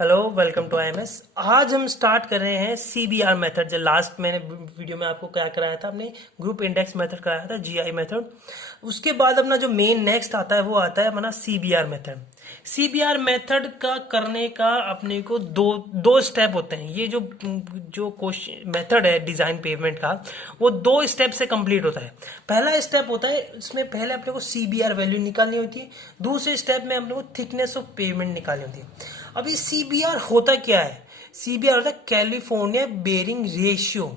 Hello, welcome to IMS. आज हम start कर रहे हैं सीबीआर मेथड। जो लास्ट मैंने वीडियो में आपको क्या कराया था, हमने ग्रुप इंडेक्स मेथड कराया था, जीआई मेथड। उसके बाद अपना जो मेन नेक्स्ट आता है वो आता है अपना सीबीआर मेथड। सीबीआर मेथड का करने का अपने को दो स्टेप होते हैं। ये जो जो क्वेश्चन मेथड है डिजाइन पेवमेंट का, वो दो स्टेप से कंप्लीट होता है। पहला स्टेप होता है, इसमें पहले अपने को सीबीआर वैल्यू निकालनी होती है। दूसरे स्टेप में अपने को थिकनेस ऑफ पेवमेंट निकालनी होती है। अभी सीबीआर होता क्या है? सीबीआर होता है कैलिफोर्निया बेरिंग रेशियो,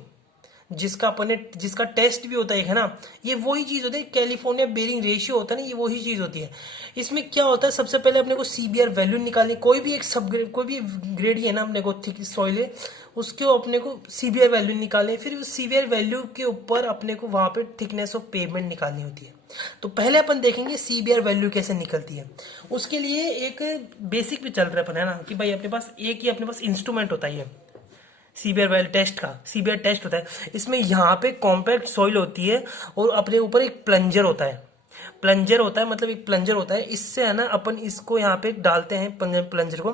जिसका टेस्ट भी होता है ना। ये वही चीज होती है, कैलिफोर्निया बेरिंग रेशियो होता है ना, ये वही चीज होती है। इसमें क्या होता है, सबसे पहले अपने को सीबीआर वैल्यू निकालनी। कोई भी एक सब ग्रेड, कोई भी ग्रेड ही है ना, अपने को थिक सॉइल है, उसके अपने को सीबीआर वैल्यू निकालें। फिर उस सीबीआर वैल्यू के ऊपर अपने को वहां पे थिकनेस ऑफ पेवमेंट निकालनी होती है। तो पहले अपन देखेंगे सीबीआर वैल्यू कैसे निकलती है। उसके लिए एक बेसिक भी चल रहा है अपन, है ना, कि भाई अपने पास एक ही अपने पास इंस्ट्रूमेंट होता है, सीबीआर वैल्यू टेस्ट का सीबीआर टेस्ट होता है। इसमें यहाँ पे कॉम्पैक्ट सॉइल होती है और अपने ऊपर एक प्लंजर होता है। मतलब एक प्लंजर होता है। इससे है ना, अपन इसको यहाँ पे डालते हैं प्लंजर को।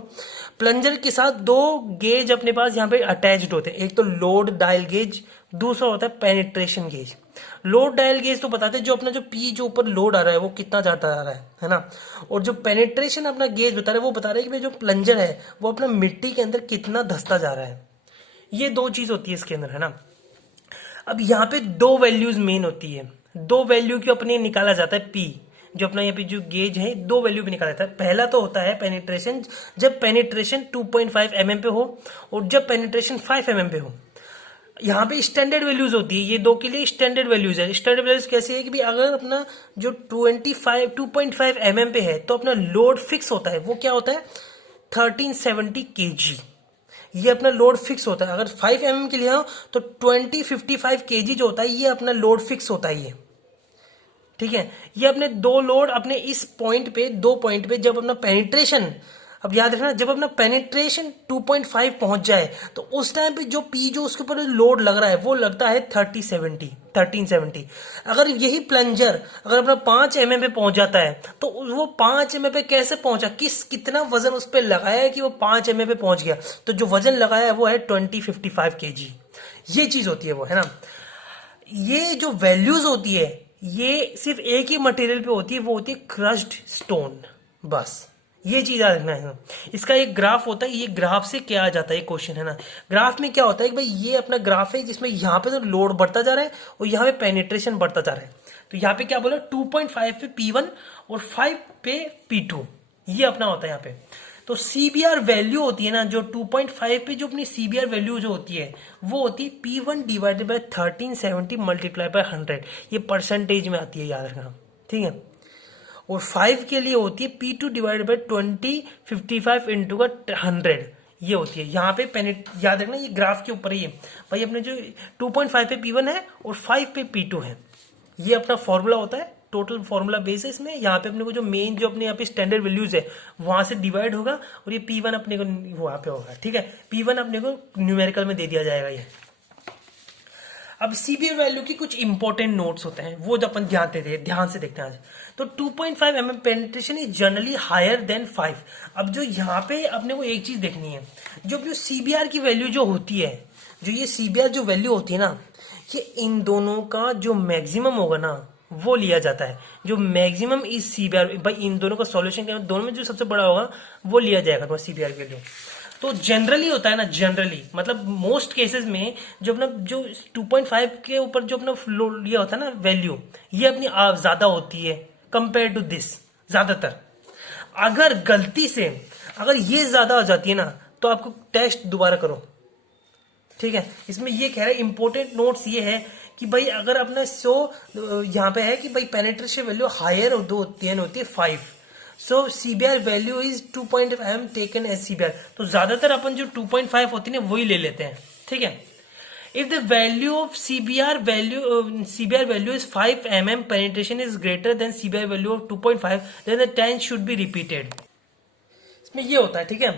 प्लंजर के साथ दो गेज अपने पास यहाँ पे अटैच्ड होते हैं। एक तो लोड डायल गेज, दूसरा होता है penetration gauge. Load dial gauge तो बताते हैं जो अपना जो पी जो ऊपर लोड आ रहा है वो कितना जाता आ रहा है ना। और जो पेनिट्रेशन अपना गेज बता रहा है वो बता रहा है कि भाई जो प्लंजर है वो अपना मिट्टी के अंदर कितना धंसता जा रहा है। ये दो चीज होती है इसके अंदर, है ना। अब यहाँ पे दो वैल्यूज मेन होती है। दो वैल्यू की अपने निकाला जाता है पी, जो अपना यहाँ पे जो गेज है दो वैल्यू पे निकाला जाता है। पहला तो होता है पेनिट्रेशन, जब पेनिट्रेशन 2.5 mm पे हो और जब पेनिट्रेशन 5 mm पे हो। यहाँ पे स्टैंडर्ड वैल्यूज होती है, ये दो के लिए स्टैंडर्ड वैल्यूज है। स्टैंडर्ड वैल्यूज कैसी है कि भाई अगर अपना जो 2.5 mm पे है तो अपना लोड फिक्स होता है। वो क्या होता है? 1370 kg। ये अपना लोड फिक्स होता है। अगर 5 mm के लिए हो तो 2055 kg जो होता है ये अपना लोड फिक्स होता है। ये ठीक है। ये अपने दो लोड अपने इस पॉइंट पे, दो पॉइंट पे जब अपना पेनिट्रेशन, अब याद रखना, जब अपना पेनिट्रेशन 2.5 पहुंच जाए तो उस टाइम पे जो पी जो उसके ऊपर लोड लग रहा है वो लगता है 1370। अगर यही प्लंजर अगर अपना 5 mm पे पहुंच जाता है तो वो 5 mm पे कैसे पहुंचा, कितना वजन उस पर लगाया है कि वो 5 mm पे पहुंच गया। तो जो वजन लगाया है वो है 2055 kg। ये चीज होती है वो, है ना। ये जो वैल्यूज होती है ये सिर्फ एक ही मटेरियल पे होती है, वो होती है क्रश्ड स्टोन। बस ये चीज याद रखना है। इसका एक ग्राफ होता है, ये ग्राफ से क्या आ जाता है क्वेश्चन, है ना। ग्राफ में क्या होता है कि भाई ये अपना ग्राफ है जिसमें यहाँ पे तो लोड बढ़ता जा रहा है और यहाँ पे पेनिट्रेशन बढ़ता जा रहा है। तो यहाँ पे क्या बोला, 2.5 पे P1 और 5 पे P2, ये अपना होता है यहाँ पे। तो सीबीआर वैल्यू होती है ना, जो 2.5 पे जो अपनी सीबीआर वैल्यू जो होती है वो होती है P1 divided by 1370 multiply by 100। ये परसेंटेज में आती है, याद रखना, ठीक है। और 5 के लिए होती है P2 डिवाइडेड बाय 2055 इंटू का 100। ये होती है यहाँ पे याद रखना, ये ग्राफ के ऊपर ही है भाई। अपने जो 2.5 पे P1 है और 5 पे P2 है, ये अपना फॉर्मूला होता है। टोटल फॉर्मूला बेस है इसमें। यहाँ पे अपने को जो मेन जो अपने यहाँ पे स्टैंडर्ड वैल्यूज है वहां से डिवाइड होगा और ये P1 अपने को वहां पे होगा, ठीक है। P1 अपने को न्यूमेरिकल में दे दिया जाएगा ये। अब सीबीआर वैल्यू की कुछ इंपॉर्टेंट नोट्स होते हैं, वो जो अपन ध्यान से देखते हैं आज। तो 2.5 mm penetration is generally higher than 5। अब जो यहाँ पे अपने को एक चीज देखनी है, जो अपनी सीबीआर की वैल्यू जो होती है, जो ये सीबीआर जो वैल्यू होती है ना, ये इन दोनों का जो मैक्सिमम होगा ना वो लिया जाता है। जो मैक्सिमम इस सीबीआर, भाई इन दोनों का सॉल्यूशन क्या, दोनों में जो सबसे बड़ा होगा वो लिया जाएगा तुम्हारा सीबीआर वैल्यू। तो जनरली होता है ना, जनरली मतलब मोस्ट केसेस में जो अपना जो 2.5 के ऊपर जो अपना ये होता है ना वैल्यू, ये अपनी ज्यादा होती है कंपेयर टू दिस ज्यादातर। अगर गलती से अगर ये ज्यादा हो जाती है ना तो आपको टेस्ट दोबारा करो, ठीक है। इसमें ये कह रहा है इंपॉर्टेंट नोट्स ये है कि भाई अगर अपना यहाँ पे है कि भाई पेनिट्रेशन वैल्यू हायर होती है 5, so CBR value is 2.5 taken as CBR. तो ज्यादातर अपन जो 2.5 होती है ना वही ले लेते हैं, ठीक है। If the value of CBR value is 5 mm, penetration is greater than CBR value of 2.5, then the test should be repeated. इसमें ये होता है, ठीक है।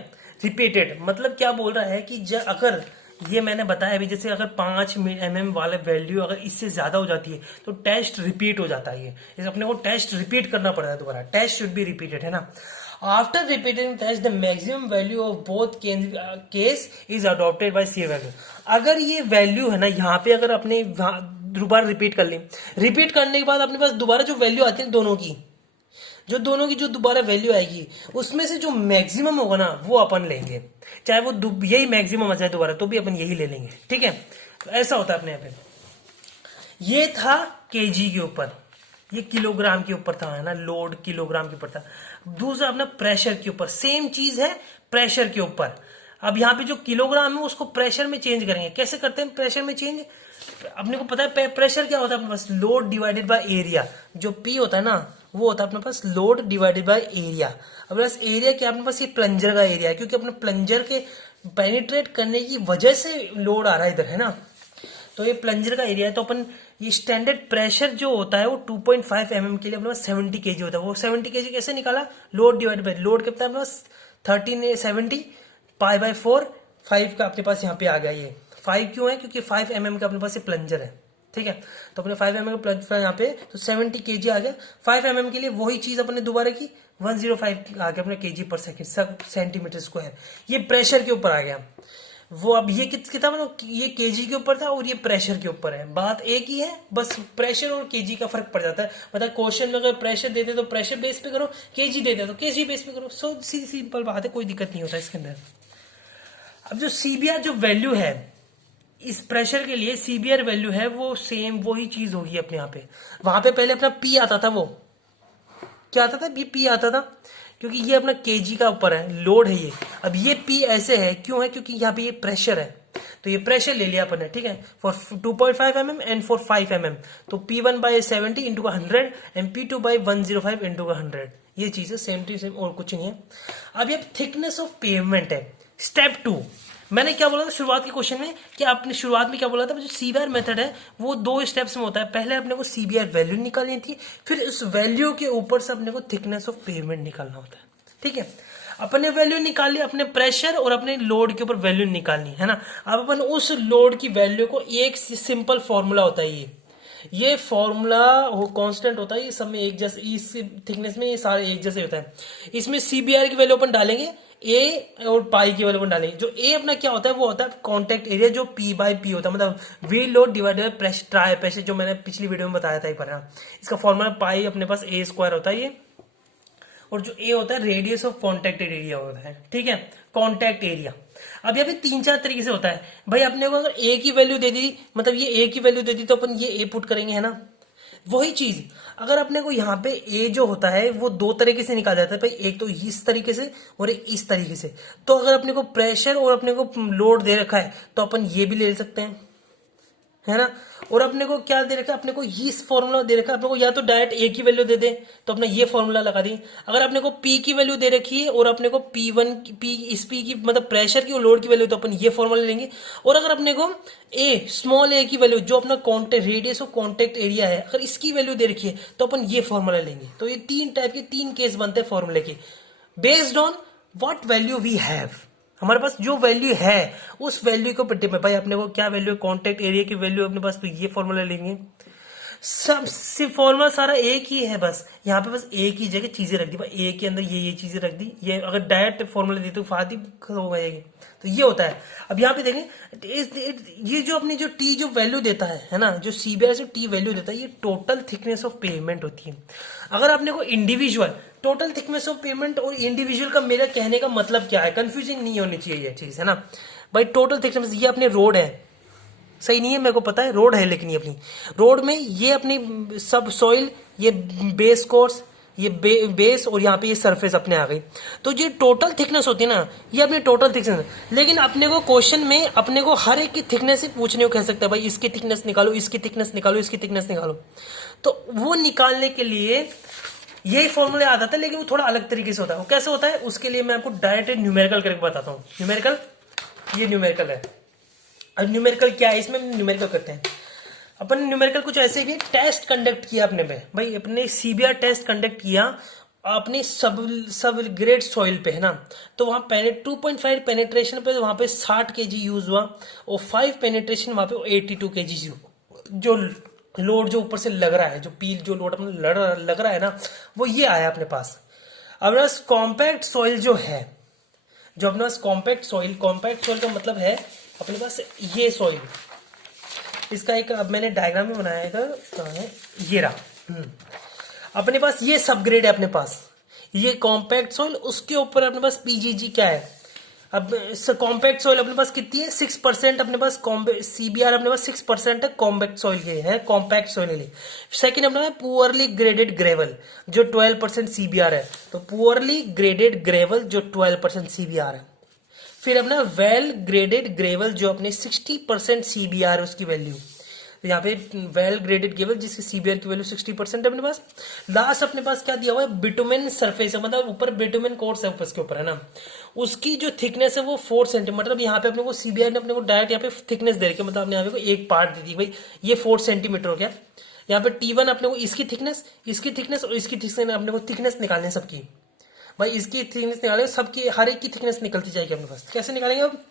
रिपीटेड मतलब क्या बोल रहा है कि अगर ये मैंने बताया अभी, जैसे अगर 5 mm वाले वैल्यू अगर इससे ज्यादा हो जाती है तो टेस्ट रिपीट हो जाता है। ये अपने को टेस्ट रिपीट करना पड़ता है दोबारा। टेस्ट शुड बी रिपीटेड, है ना। After repeating test the maximum value of both case is adopted by C value. अगर ये वैल्यू है ना यहाँ पे, अगर अपने दोबारा रिपीट कर लें, रिपीट करने के बाद अपने पास दोबारा जो वैल्यू आती है दोनों की जो दोबारा वैल्यू आएगी, उसमें से जो मैक्सिमम होगा ना वो अपन लेंगे, चाहे वो यही मैक्सिमम आ जाए दोबारा तो भी अपन यही ले लेंगे। ठीक है, तो ऐसा होता है अपने यहाँ पे। ये था केजी के ऊपर, ये किलोग्राम के ऊपर था, है ना, लोड किलोग्राम के ऊपर था। दूसरा अपना प्रेशर के ऊपर, सेम चीज है प्रेशर के ऊपर। अब यहाँ पे जो किलोग्राम है उसको प्रेशर में चेंज करेंगे। कैसे करते हैं प्रेशर में चेंज? अपने को पता है प्रेशर क्या होता है अपने पास, लोड डिवाइडेड बाय एरिया। जो पी होता है ना वो होता है अपने पास लोड डिवाइडेड बाय एरिया। अब बस एरिया क्या अपने पास, ये प्लंजर का एरिया है, क्योंकि अपने प्लंजर के पेनिट्रेट करने की वजह से लोड आ रहा है इधर, है ना। तो ये प्लंजर का एरिया है। तो अपन ये स्टैंडर्ड प्रेशर जो होता है वो 2.5 mm के लिए अपने पास 70 kg होता है। वो 70 kg कैसे निकाला? लोड डिवाइडेड बाय लोड कितना है अपने पास 1370 पाई बाय 4, 5 का अपने पास यहाँ पे आ गया। ये 5 क्यों है? क्योंकि 5 mm का अपने पास ये प्लंजर है। ठीक है, तो अपने 5 mm का प्लंजर यहाँ पे तो 70 kg आ गया। 5 mm के लिए वही चीज अपने दोबारा की 105 आ गया अपने kg पर सेकेंड, सब सेंटीमीटर स्क्वायर। ये प्रेशर के ऊपर आ गया। वो अब ये कितना, ये केजी के ऊपर था और ये प्रेशर के ऊपर है। बात एक ही है, बस प्रेशर और केजी का फर्क पड़ जाता है। मतलब क्वेश्चन में अगर प्रेशर देते तो प्रेशर बेस पे करो, केजी देते तो केजी बेस पे करो। सो सीधी सिंपल बात है, कोई दिक्कत नहीं होता इसके अंदर। अब जो सीबीआर जो वैल्यू है इस प्रेशर के लिए, सीबीआर वैल्यू है वो सेम वही चीज होगी अपने यहाँ पे। वहां पे पहले अपना पी आता था, वो क्या आता था? ये पी आता था, क्योंकि ये अपना केजी का ऊपर है, लोड है ये। अब ये पी ऐसे है, क्यों है? क्योंकि यहाँ पे ये प्रेशर है, तो ये प्रेशर ले लिया अपन ने। ठीक है, for 2.5 mm and for 5 mm, तो P1/70 into 100 and P2/105 into 100। ये चीज है, सेम टू सेम, और कुछ नहीं है। अब ये थिकनेस ऑफ पेवमेंट है, स्टेप 2। मैंने क्या बोला था शुरुआत के क्वेश्चन में, कि आपने शुरुआत में क्या बोला था? जो सीबीआर मेथड है वो 2 स्टेप्स में होता है। पहले अपने को सीबीआर वैल्यू निकालनी थी, फिर उस वैल्यू के ऊपर से अपने को थिकनेस ऑफ पेवमेंट निकालना होता है। ठीक है, अपने वैल्यू निकाल ली, अपने प्रेशर और अपने लोड के ऊपर वैल्यू निकालनी है ना। अब अपन उस लोड की वैल्यू को, एक सिंपल फॉर्मूला होता है ये फॉर्मूला कांस्टेंट होता है, ये सब में एक जैसे, इस थिकनेस में ये सारे एक जैसे होता है। इसमें सीबीआर की वैल्यू अपन डालेंगे, ए और पाई की वैल्यू अपन डालेंगे। जो ए अपना क्या होता है? वो होता है कांटेक्ट एरिया, जो P/P होता है, मतलब wheel load divided by pressure, try pressure, जो मैंने पिछली वीडियो में बताया था एक बार। इसका फॉर्मूला पाई अपने पास A² होता है ये, और जो ए होता है रेडियस ऑफ कॉन्टेक्ट एरिया होता है। ठीक है, कॉन्टेक्ट एरिया। अब यहाँ पे 3-4 तरीके से होता है भाई। अपने को अगर ए की वैल्यू दे दी, मतलब ये ए की वैल्यू दे दी, तो अपन ये ए पुट करेंगे, है ना। वही चीज अगर अपने को यहाँ पे ए जो होता है वो 2 तरीके से निकाला जाता है भाई, एक तो इस तरीके से और एक इस तरीके से। तो अगर अपने को प्रेशर और अपने को लोड दे रखा है तो अपन ये भी ले सकते हैं, है ना। और अपने को क्या दे रखा है? अपने को इस फॉर्मूला दे रखा है। अपने को या तो डायरेक्ट ए की वैल्यू दे दे तो अपने ये फॉर्मूला लगा दी। अगर अपने को पी की वैल्यू दे रखी है और अपने को P1 पी इस पी की, मतलब प्रेशर की और लोड की वैल्यू, तो अपन ये फॉर्मूला लेंगे। और अगर अपने को ए स्मॉल ए की वैल्यू, जो अपना contact radius of contact area है, अगर इसकी वैल्यू दे रखी है तो अपन ये फॉर्मूला लेंगे। तो ये 3 टाइप के 3 केस बनते हैं फॉर्मूले के, based on what value we have. हमारे पास जो वैल्यू है उस वैल्यू को पट्टी में, भाई अपने को क्या वैल्यू है? कॉन्टेक्ट एरिया की वैल्यू अपने पास, तो ये फॉर्मूला लेंगे। सब सिर्फ फॉर्मूला सारा एक ही है, बस यहाँ पे बस एक ही जगह चीजें रख दी भाई। ए के अंदर ये चीजें रख दी। ये अगर डायरेक्ट फॉर्मूला दी तो फादी हो जाएगी। तो ये होता है। अब यहाँ पे देखें, ये जो अपनी जो टी जो वैल्यू देता है ना, जो सीबीआर से टी वैल्यू देता है, ये टोटल थिकनेस ऑफ पेवमेंट होती है। अगर अपने को individual total thickness of pavement और इंडिविजुअल का, मेरा कहने का मतलब क्या है, कंफ्यूजिंग नहीं होनी चाहिए ये चीज, है ना भाई। टोटल थिकनेस, ये अपने रोड है, सही नहीं है मेरे को पता है, रोड है, लेकिन ये अपनी रोड में ये अपनी सब सॉइल, ये बेस कोर्स, ये बेस और यहाँ पे ये सरफेस अपने आ गई। तो ये टोटल थिकनेस होती है ना, ये अपनी टोटल थिकनेस है। लेकिन अपने को क्वेश्चन में अपने को हर एक की थिकनेस ही पूछने को कह सकता है भाई, इसकी थिकनेस निकालो, इसकी थिकनेस निकालो, इसकी थिकनेस निकालो। तो वो निकालने के लिए यही फॉर्मूला याद आता है, लेकिन वो थोड़ा अलग तरीके से होता है। वो कैसे होता है उसके लिए मैं आपको डायरेक्ट न्यूमेरिकल करके बताता हूँ। न्यूमेरिकल, ये न्यूमेरिकल है। अब न्यूमेरिकल क्या है, इसमें न्यूमेरिकल करते हैं अपन। न्यूमेरिकल कुछ ऐसे भी, टेस्ट कंडक्ट किया अपने पे भाई, अपने सीबीआर टेस्ट कंडक्ट किया अपने सब ग्रेड सॉइल पे, है ना। तो वहां पहले 2.5 पेनिट्रेशन पे वहां पे 60 kg यूज हुआ, और 5 पेनिट्रेशन वहां पे 82 kg जो लोड जो ऊपर से लग रहा है, जो पील जो लोड अपने लग रहा है ना, वो ये आया अपने पास। अब ना कॉम्पैक्ट सॉइल जो है, जो अपने पास कॉम्पैक्ट सॉइल का मतलब है अपने पास ये सॉइल, इसका एक अब मैंने डायग्राम में बनाया था, कहाँ है ये रहा। अपने पास ये सबग्रेड है, अपने पास ये कॉम्पैक्ट सॉइल, उसके ऊपर अपने पास पीजीजी क्या है। अब कॉम्पैक्ट सॉइल अपने पास कितनी है 6%, अपने पास सीबीआर अपने पास 6% है कॉम्पैक्ट सॉइल के है, कॉम्पैक्ट सॉइल के लिए। सेकेंड अपने पास पुअरली ग्रेडेड ग्रेवल जो 12% सीबीआर है, तो पुअरली ग्रेडेड ग्रेवल जो 12% सीबीआर है। फिर अपना वेल ग्रेडेड ग्रेवल जो अपने 60% सीबीआर है उसकी वैल्यू, तो यहाँ पे वेल ग्रेडेड ग्रेवल जिसकी सीबीआर की वैल्यू 60% है अपने पास। लास्ट अपने पास क्या दिया हुआ है, बिटुमेन सरफेस है, मतलब ऊपर बिटुमेन कोर्स है ऊपर के ऊपर है ना, उसकी जो थिकनेस है वो 4 सेंटीमीटर। मतलब यहाँ पे अपने को सीबीआर ने अपने को डायरेक्ट यहाँ पे थिकनेस दे रखी है, मतलब अपने यहाँ पे एक पार्ट दे दी भाई ये 4 सेंटीमीटर हो गया। यहाँ पे T1 अपने को इसकी थिकनेस और इसकी थिकनेस अपने को थिकनेस निकालनी है सबकी, भाई इसकी थिकनेस निकालेंगे, सबकी हर एक की थिकनेस निकलती जाएगी अपने पास। कैसे निकालेंगे अब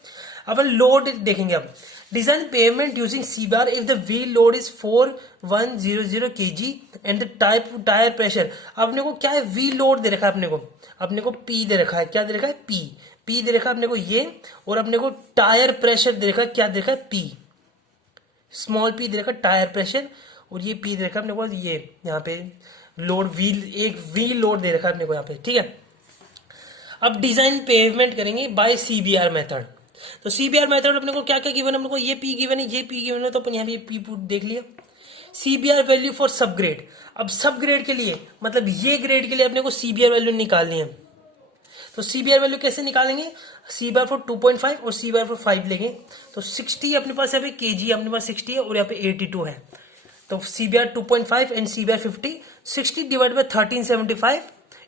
अपन लोड देखेंगे। अब design pavement using CBR if the wheel load is 4100 kg and the tyre pressure. अपने को क्या है, व्हील लोड दे रखा है अपने को P दे रखा है, क्या दे रखा है P दे रखा है अपने को ये, और अपने को टायर प्रेशर दे रखा है, क्या दे रखा है P, स्मॉल p दे रखा है टायर प्रेशर, और ये P दे रखा है अपने को ये यहाँ पे लोड व्हील, एक व्हील लोड दे रखा है अपने को यहाँ पे, ठीक है। अब डिजाइन पेमेंट करेंगे बाय सीबीआर मेथड। तो सीबीआर मेथड अपने को क्या क्या गिवन है, अपने को ये P गिवन है, ये P गिवन है, तो अपन यहाँ पे P देख लिया। सीबीआर वैल्यू फॉर सब ग्रेड, अब सब ग्रेड के लिए मतलब ये ग्रेड के लिए अपने को सीबीआर वैल्यू निकालनी है। तो सीबीआर वैल्यू कैसे निकालेंगे, सीबीआर फॉर 2.5 और सीबीआर फॉर 5 लेंगे। तो 60 अपने पास यहाँ पे केजी अपने पास 60 है और यहाँ पे 82 है, तो CBR 2.5 and CBR 50, 60 divide by 1375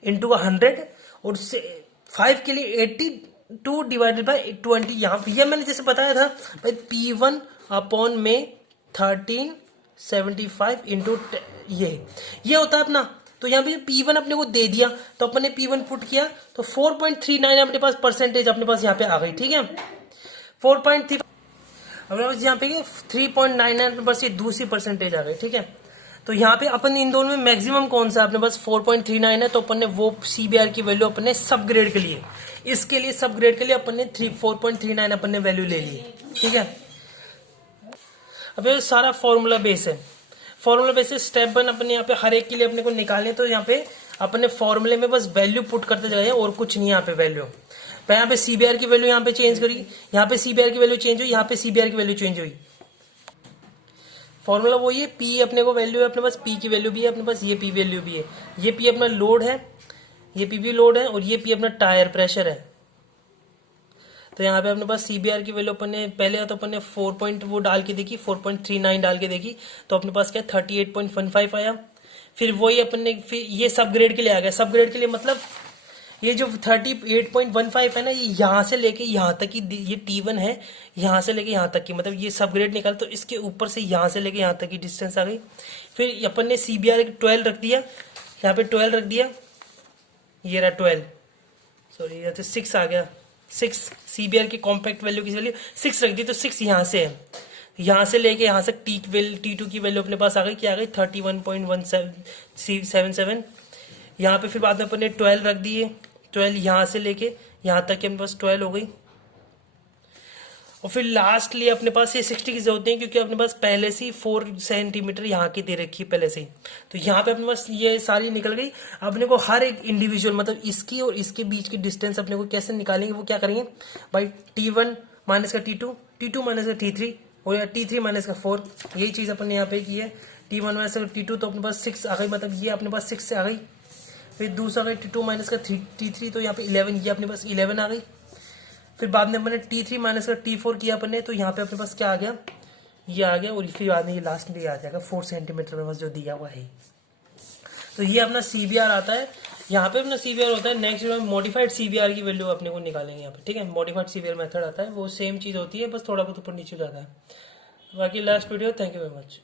into 100, और 5 के लिए 82 डिवाइडेड बाय 20। यहाँ पे ये मैंने जैसे बताया था भाई P1 अपॉन में 1375 इंटू ये होता है अपना। तो यहाँ पे P1 अपने को दे दिया, तो अपन ने P1 पुट किया, तो 4.39 अपने पास परसेंटेज अपने पास यहाँ पे आ गई, ठीक है। 4.3 अपने पास यहाँ पे 3.99 अपने पास ये दूसरी परसेंटेज आ गई, ठीक है। तो यहाँ पे अपन इन दोनों में मैक्सिमम कौन सा अपने पास 4.39 है, तो अपन ने वो सीबीआर की वैल्यू अपन ने सब ग्रेड के लिए, इसके लिए सब ग्रेड के लिए अपन ने 4.39 अपन ने वैल्यू ले ली, ठीक है। अब ये सारा फॉर्मूला बेस है, फॉर्मूला बेस स्टेप 1 अपने यहाँ पे हर एक के लिए अपने को निकालने, तो यहाँ पे अपने फॉर्मूले में बस वैल्यू पुट करते जाए और कुछ नहीं यहाँ पे वैल्यू। तो यहाँ पे सीबीआर की वैल्यू यहाँ पे चेंज करी, यहाँ पे सीबीआर की वैल्यू चेंज हुई, यहाँ पे सीबीआर की वैल्यू चेंज हुई। फॉर्मूला वही है, P अपने को वैल्यू है अपने पास, P की वैल्यू भी है अपने पास, ये P वैल्यू भी है, ये P अपना लोड है, ये P भी लोड है, और ये P अपना टायर प्रेशर है। तो यहाँ पे अपने पास सीबीआर की वैल्यू अपन ने पहले तो अपन ने 4 पॉइंट वो डाल के देखी, 4.39 डाल के देखी, तो अपने पास क्या 38.15 आया। फिर वही अपन ने फिर ये सब ग्रेड के लिए आ गया, सब ग्रेड के लिए मतलब ये जो 38.15 है ना, ये यहाँ से लेके यहाँ तक की, ये T1 है, यहाँ से लेके यहाँ तक की, मतलब ये सब ग्रेड निकाल, तो इसके ऊपर से यहाँ से लेके यहाँ तक की डिस्टेंस आ गई। फिर अपन ने सीबीआर 12 रख दिया, यहाँ पे 12 रख दिया, ये रहा 12, सॉरी यहाँ तो 6 आ गया, 6 सीबीआर की कॉम्पैक्ट वैल्यू की वैल्यू 6 रख दी, तो 6 यहाँ से है, यहाँ से लेके यहाँ से T2 की वैल्यू अपने पास आ गई, क्या आ गई 31.177। यहाँ पे फिर बाद में अपन ने 12 रख दिए, 12 यहाँ से लेके यहाँ तक के अपने पास 12 हो गई। और फिर लास्टली अपने पास ये 60 की जरूरत नहीं, क्योंकि अपने पास पहले से ही 4 सेंटीमीटर यहाँ की दे रखी है पहले से ही, तो यहाँ पे अपने पास ये सारी निकल गई। अपने को हर एक इंडिविजुअल मतलब इसकी और इसके बीच की डिस्टेंस अपने को कैसे निकालेंगे, वो क्या करेंगे भाई T1 माइनस का T2, T2 माइनस का T3 और या T3 माइनस का 4, यही चीज अपन ने यहाँ पे की है। T1 माइनस का T2 तो अपने पास 6 आ गई, मतलब ये अपने पास 6 से आ गई। फिर दूसरा गई T2 माइनस का T3, तो यहाँ पे 11, ये अपने पास 11 आ गई। फिर बाद में अपने T3 माइनस का T4 किया अपन ने, तो यहाँ पे अपने पास क्या आ गया, ये आ गया, और फिर बाद में ये लास्ट में आ जाएगा 4 सेंटीमीटर में बस जो दिया हुआ है। तो ये अपना सीबीआर आता है, यहाँ पे अपना सीबीआर होता है। नेक्स्ट में मॉडिफाइड सीबीआर की वैल्यू अपने को निकालेंगे यहाँ पे, ठीक है। मॉडिफाइड सीबीआर मेथड आता है, वो सेम चीज होती है, बस थोड़ा बहुत ऊपर नीचे जाता है। बाकी last video, thank you very much.